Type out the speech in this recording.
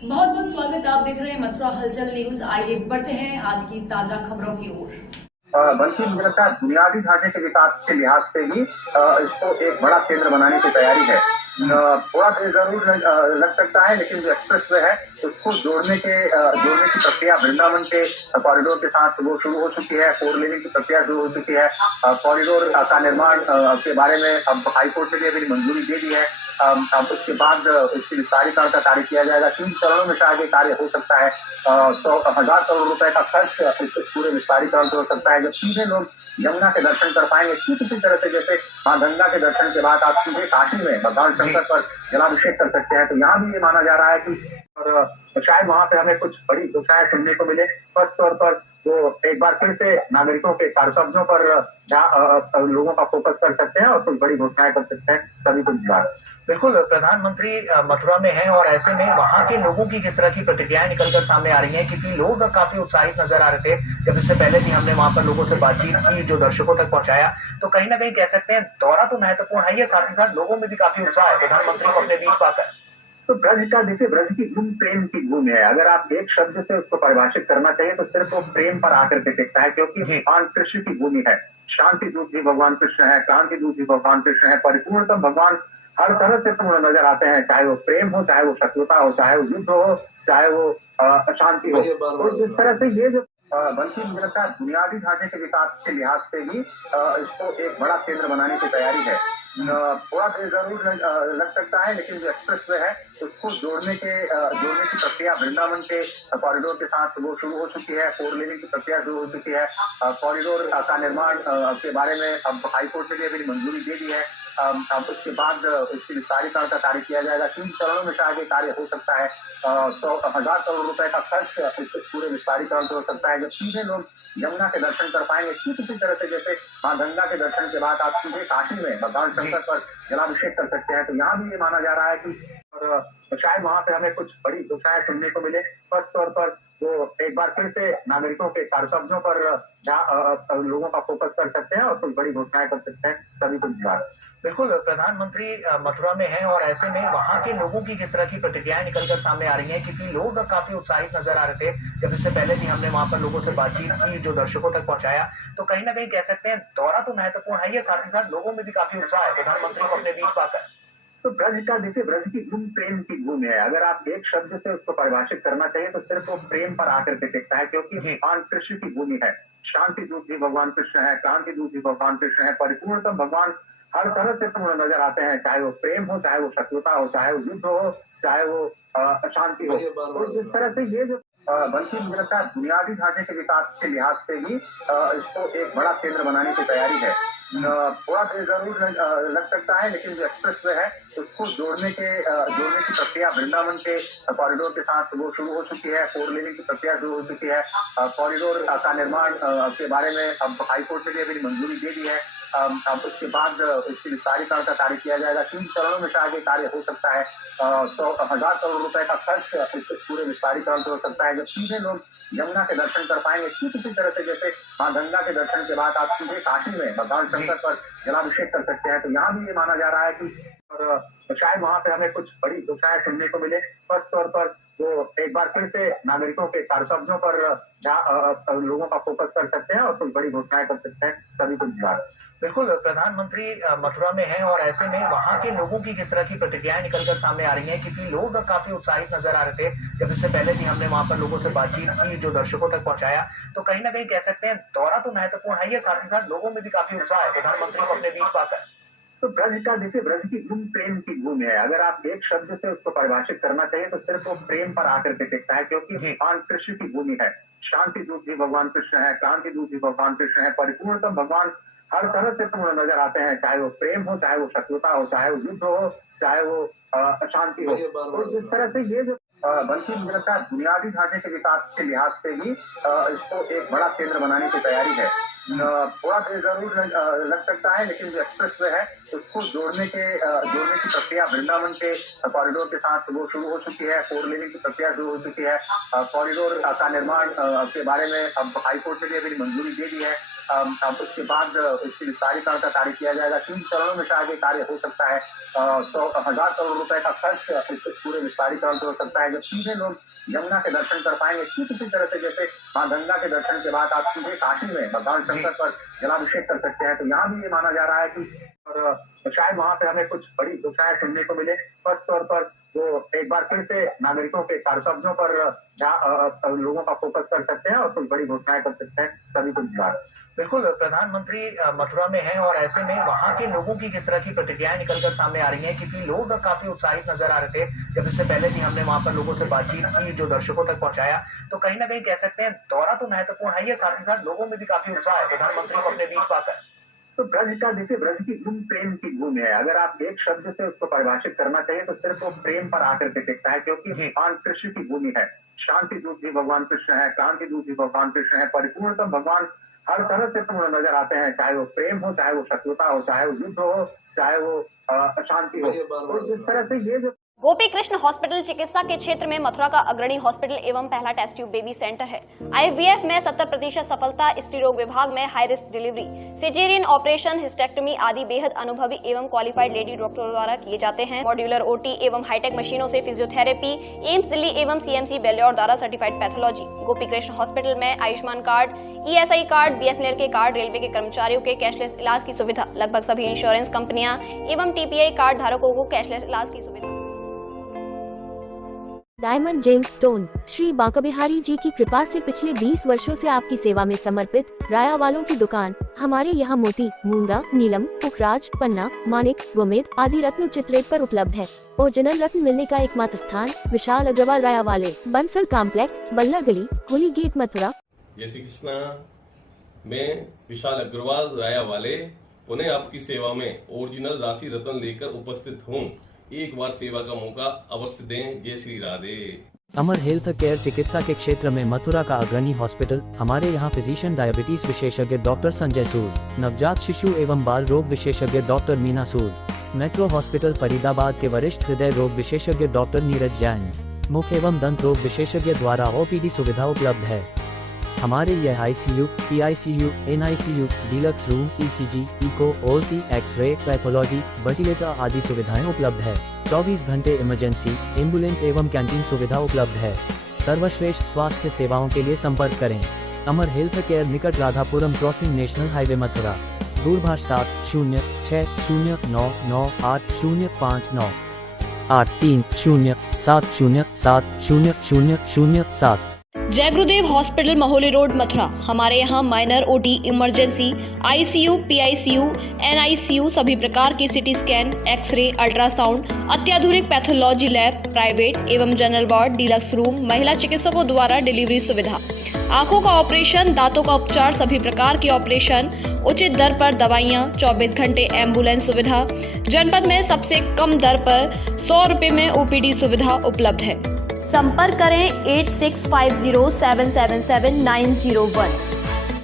बहुत बहुत स्वागत। आप देख रहे हैं मथुरा हलचल न्यूज। आइए बढ़ते हैं आज की ताजा खबरों की ओर। बल्कि मुझे लगता है बुनियादी ढांचे के विकास के लिहाज से भी इसको एक बड़ा केंद्र बनाने की तैयारी है। थोड़ा देर जरूर लग सकता है, लेकिन जो एक्सप्रेस वे है उसको जोड़ने की प्रक्रिया वृंदावन के कॉरिडोर के साथ वो शुरू हो चुकी है। 4 लेनिंग की प्रक्रिया शुरू हो चुकी है। कॉरिडोर का निर्माण के बारे में अब हाईकोर्ट ने भी अभी मंजूरी दे दी है। अब उसके बाद इसकी विस्तारीकरण का कार्य किया जाएगा। 3 चरणों में शायद ये कार्य हो सकता है। 1,000 करोड़ रुपए का खर्च इस पूरे विस्तारीकरण हो सकता है। जब सीधे लोग यमुना के दर्शन कर पाएंगे, ठीक इसी तरह से जैसे माँ गंगा के दर्शन के बाद आप सीधे काशी में भगवान शंकर पर जलाभिषेक कर सकते हैं, तो यहाँ भी ये माना जा रहा है कि और शायद वहां पे हमें कुछ बड़ी घोषणाएं सुनने को मिले। स्पष्ट तौर पर वो एक बार फिर से नागरिकों के कर्तव्यों पर लोगों का फोकस कर सकते हैं और कुछ बड़ी घोषणाएं कर सकते हैं। सभी कुछ बिल्कुल, प्रधानमंत्री मथुरा में हैं और ऐसे में वहां के लोगों की किस तरह की प्रतिक्रियाएं निकलकर सामने आ रही हैं, क्योंकि लोग काफी उत्साहित नजर आ रहे थे। जब इससे पहले भी हमने वहां पर लोगों से बातचीत की, जो दर्शकों तक पहुंचाया, तो कहीं ना कहीं कह सकते हैं दौरा तो महत्वपूर्ण है, साथ ही साथ लोगों में भी काफी उत्साह है प्रधानमंत्री को अपने बीच पाकर। तो ब्रज का देखिए, ब्रज की धूम प्रेम की धूम है। अगर आप एक शब्द से उसको परिभाषित करना चाहिए तो सिर्फ वो प्रेम पर आकर के टिकता है, क्योंकि भगवान कृष्ण की भूमि है। शांति दूत भी भगवान कृष्ण है, क्रांति दूत भी भगवान कृष्ण है। परिपूर्णतम भगवान हर तरह से पूर्ण नजर आते हैं, चाहे वो प्रेम हो, चाहे वो शत्रुता हो, चाहे वो युद्ध हो, चाहे वो अशांति हो। तो जिस तरह से ये जो बल्कि मुझे लगता है बुनियादी ढांचे के विकास के लिहाज से भी इसको एक बड़ा केंद्र बनाने की तैयारी है। थोड़ा देर जरूर लग सकता है, लेकिन जो एक्सप्रेस वे है उसको जोड़ने की प्रक्रिया वृंदावन के कॉरिडोर के साथ वो शुरू हो चुकी है। 4 लेनिंग की प्रक्रिया शुरू हो चुकी है। कॉरिडोर का निर्माण के बारे में अब हाईकोर्ट ने भी अभी मंजूरी दे दी है। अब उसके बाद इसकी विस्तारीकरण का कार्य किया जाएगा। 3 चरणों में शायद ये कार्य हो सकता है। 1,000 करोड़ रुपए का खर्च इस पूरे विस्तारीकरण हो सकता है। जब सीधे लोग यमुना के दर्शन कर पाएंगे, ठीक इसी तरह से जैसे माँ गंगा के दर्शन के बाद आप सीधे काशी में भगवान शंकर पर जलाभिषेक कर सकते हैं, तो यहाँ भी ये माना जा रहा है कि और शायद वहां पे हमें कुछ बड़ी घोषणाएं सुनने को मिले। स्पष्ट तौर पर वो एक बार फिर से नागरिकों के कर्तव्यों पर लोगों का फोकस कर सकते हैं और कुछ बड़ी घोषणाएं कर सकते हैं। सभी कुछ बिल्कुल, प्रधानमंत्री मथुरा में हैं और ऐसे में वहां के लोगों की किस तरह की प्रतिक्रियाएं निकलकर सामने आ रही हैं, क्योंकि लोग काफी उत्साहित नजर आ रहे थे। जब इससे पहले भी हमने वहां पर लोगों से बातचीत की, जो दर्शकों तक पहुंचाया, तो कहीं ना कहीं कह सकते हैं दौरा तो महत्वपूर्ण है, साथ ही साथ लोगों में भी काफी उत्साह है प्रधानमंत्री को अपने बीच पाकर। तो ब्रज का देखिए, ब्रज की धूम प्रेम की धूम है। अगर आप एक शब्द से उसको परिभाषित करना चाहिए तो सिर्फ वो प्रेम पर आकर के टिकता है, क्योंकि भगवान कृष्ण की भूमि है। शांति दूत भी भगवान कृष्ण है, क्रांति दूत भी भगवान कृष्ण है। परिपूर्णतम भगवान हर तरह से पूर्ण नजर आते हैं, चाहे वो प्रेम हो, चाहे वो शत्रुता हो, चाहे वो युद्ध हो, चाहे वो अशांति हो। तो जिस तरह से ये जो बल्कि मुझे लगता है बुनियादी ढांचे के विकास के लिहाज से भी इसको एक बड़ा केंद्र बनाने की तैयारी है। थोड़ा देर जरूर लग सकता है, लेकिन जो एक्सप्रेस वे है उसको जोड़ने की प्रक्रिया वृंदावन के कॉरिडोर के साथ वो शुरू हो चुकी है। 4 लेनिंग की प्रक्रिया शुरू हो चुकी है। कॉरिडोर का निर्माण के बारे में अब हाईकोर्ट ने भी अभी मंजूरी दे दी है। अब उसके बाद इसकी विस्तारीकरण का कार्य किया जाएगा। 3 चरणों में शायद ये कार्य हो सकता है। 1,000 करोड़ रुपए का खर्च इस पूरे विस्तारीकरण हो सकता है। जब सीधे लोग यमुना के दर्शन कर पाएंगे, ठीक इसी तरह से जैसे माँ गंगा के दर्शन के बाद आप सीधे काशी में भगवान शंकर पर जलाभिषेक कर सकते हैं, तो यहाँ भी ये माना जा रहा है कि और शायद वहां पे हमें कुछ बड़ी घोषणाएं सुनने को मिले। स्पष्ट तौर पर वो एक बार फिर से नागरिकों के कर्तव्यों पर लोगों का फोकस कर सकते हैं और कुछ बड़ी घोषणाएं कर सकते हैं। सभी कुछ बिल्कुल, प्रधानमंत्री मथुरा में हैं और ऐसे में वहां के लोगों की किस तरह की प्रतिक्रियाएं निकलकर सामने आ रही हैं, क्योंकि लोग काफी उत्साहित नजर आ रहे थे। जब इससे पहले भी हमने वहां पर लोगों से बातचीत की, जो दर्शकों तक पहुंचाया, तो कहीं ना कहीं कह सकते हैं दौरा तो महत्वपूर्ण है, साथ ही साथ लोगों में भी काफी उत्साह है प्रधानमंत्री को अपने बीच पाकर। तो ब्रज का देखिए, ब्रज की धूम प्रेम की धूम है। अगर आप एक शब्द से उसको परिभाषित करना चाहिए तो सिर्फ वो प्रेम पर आकर के टिकता है, क्योंकि भगवान कृष्ण की भूमि है। शांति दूत भी भगवान कृष्ण है, क्रांति दूत भी भगवान कृष्ण है। परिपूर्णतम भगवान हर तरह से पूर्ण नजर आते हैं, चाहे वो प्रेम हो, चाहे वो शत्रुता हो, चाहे वो युद्ध हो, चाहे वो अशांति हो। तो जिस तरह से ये जो बल्कि मुझे लगता है बुनियादी ढांचे के विकास के लिहाज से भी इसको एक बड़ा केंद्र बनाने की तैयारी है। थोड़ा देर जरूर लग सकता है, लेकिन जो एक्सप्रेस वे है उसको जोड़ने की प्रक्रिया वृंदावन के कॉरिडोर के साथ वो शुरू हो चुकी है। 4 लेनिंग की प्रक्रिया शुरू हो चुकी है। कॉरिडोर का निर्माण के बारे में अब हाईकोर्ट ने भी अभी मंजूरी दे दी है। अब उसके बाद इसके विस्तारीकरण का कार्य किया जाएगा। 3 चरणों में शायद ये कार्य हो सकता है। 1,000 करोड़ रुपए का खर्च इस पूरे विस्तारीकरण पे हो सकता है। जब सीधे लोग यमुना के दर्शन कर पाएंगे, ठीक इसी तरह से जैसे मां गंगा के दर्शन के बाद आप सीधे काशी में भगवान शंकर पर जलाभिषेक कर सकते हैं, तो यहाँ भी ये माना जा रहा है कि और शायद वहाँ पे हमें कुछ बड़ी घोषणाएं सुनने को मिले। स्पष्ट तौर पर वो एक बार फिर से नागरिकों के कर्तव्यों पर लोगों का फोकस कर सकते हैं और कुछ बड़ी घोषणाएं कर सकते हैं सभी कुछ बार। बिल्कुल, प्रधानमंत्री मथुरा में हैं और ऐसे में वहां के लोगों की किस तरह की प्रतिक्रियाएं निकलकर सामने आ रही हैं, क्योंकि लोग काफी उत्साहित नजर आ रहे थे। जब इससे पहले भी हमने वहां पर लोगों से बातचीत की, जो दर्शकों तक पहुंचाया, तो कहीं ना कहीं कह सकते हैं दौरा तो महत्वपूर्ण है, साथ ही साथ लोगों में भी काफी उत्साह है प्रधानमंत्री को अपने बीच पाकर। तो ब्रज का देखिए, ब्रज की धूम प्रेम की धूम है। अगर आप एक शब्द से उसको परिभाषित करना चाहिए तो सिर्फ वो प्रेम पर आकर के टिकता है, क्योंकि भगवान कृष्ण की भूमि है। शांति दूत भी भगवान कृष्ण है, क्रांति दूत भी भगवान कृष्ण है। परिपूर्णतम भगवान हर तरह से पूर्ण नजर आते हैं, चाहे वो प्रेम हो, चाहे वो शत्रुता हो, चाहे वो युद्ध हो, चाहे वो अशांति हो। तो इस तरह से ये जो गोपी कृष्ण हॉस्पिटल चिकित्सा के क्षेत्र में मथुरा का अग्रणी हॉस्पिटल एवं पहला टेस्ट ट्यूब बेबी सेंटर है। IVF में 70% सफलता, स्त्री रोग विभाग में high risk delivery, caesarean operation, hysterectomy आदि बेहद अनुभवी एवं क्वालिफाइड लेडी डॉक्टरों द्वारा किए जाते हैं। मॉड्यूलर OT एवं हाईटेक मशीनों से फिजियोथेरेपी, एम्स दिल्ली एवं CMC बेल्योर द्वारा certified pathology. Gopi Krishna hospital में Ayushman card, ESI card, BSNL के कार्ड, रेलवे के कर्मचारियों के कैशलेस इलाज की सुविधा। लगभग सभी इंश्योरेंस कंपनियां एवं TPI कार्ड धारकों को कैशलेस इलाज की सुविधा। Diamond gems stone Shri Banka Bihari ji की कृपा से पिछले 20 वर्षों से आपकी सेवा में समर्पित राया वालों की दुकान। हमारे यहाँ मोती, मूंगा, नीलम, पुखराज, पन्ना, मानिक, गोमेद आदि रत्न चित्रेट पर उपलब्ध है। ओरिजिनल रत्न मिलने का एकमात्र स्थान विशाल अग्रवाल राया वाले, बंसल कॉम्प्लेक्स, बल्ला गली, होली गेट, मथुरा। जय श्री कृष्णा। मैं विशाल अग्रवाल राया वाले पुनः आपकी सेवा में ओरिजिनल राशि रत्न लेकर उपस्थित हूँ। एक बार सेवा का मौका अवश्य दें। जय श्री राधे। अमर हेल्थ केयर चिकित्सा के क्षेत्र में मथुरा का अग्रणी हॉस्पिटल। हमारे यहाँ फिजिशियन डायबिटीज विशेषज्ञ डॉक्टर संजय सूद, नवजात शिशु एवं बाल रोग विशेषज्ञ डॉक्टर मीना सूद, मेट्रो हॉस्पिटल फरीदाबाद के वरिष्ठ हृदय रोग विशेषज्ञ डॉक्टर नीरज जैन, मुख एवं दंत रोग विशेषज्ञ द्वारा OPD सुविधा उपलब्ध है। हमारे यह ICU, PICU, NICU, deluxe room, ECG, echo, OT, X ray, pathology, ventilator आदि सुविधाएं उपलब्ध है। 24 घंटे इमरजेंसी, एम्बुलेंस एवं कैंटीन सुविधा उपलब्ध है। सर्वश्रेष्ठ स्वास्थ्य सेवाओं के लिए संपर्क करें। अमर हेल्थ केयर, निकट Radhapuram crossing, national highway, Mathura. दूरभाष 7060998059 8307070007। जय गुरुदेव हॉस्पिटल, महोली रोड, मथुरा। हमारे यहाँ minor OT, emergency, ICU, PICU, NICU, सभी प्रकार के CT स्कैन, एक्सरे, अल्ट्रासाउंड, अत्याधुनिक पैथोलॉजी लैब, प्राइवेट एवं जनरल वार्ड, डीलक्स रूम, महिला चिकित्सकों द्वारा डिलीवरी सुविधा, आंखों का ऑपरेशन, दांतों का उपचार, सभी प्रकार के ऑपरेशन, उचित दर पर दवाइयाँ, 24 घंटे एम्बुलेंस सुविधा। जनपद में सबसे कम दर पर 100 रुपए में OPD सुविधा उपलब्ध है। संपर्क करें 8650777901।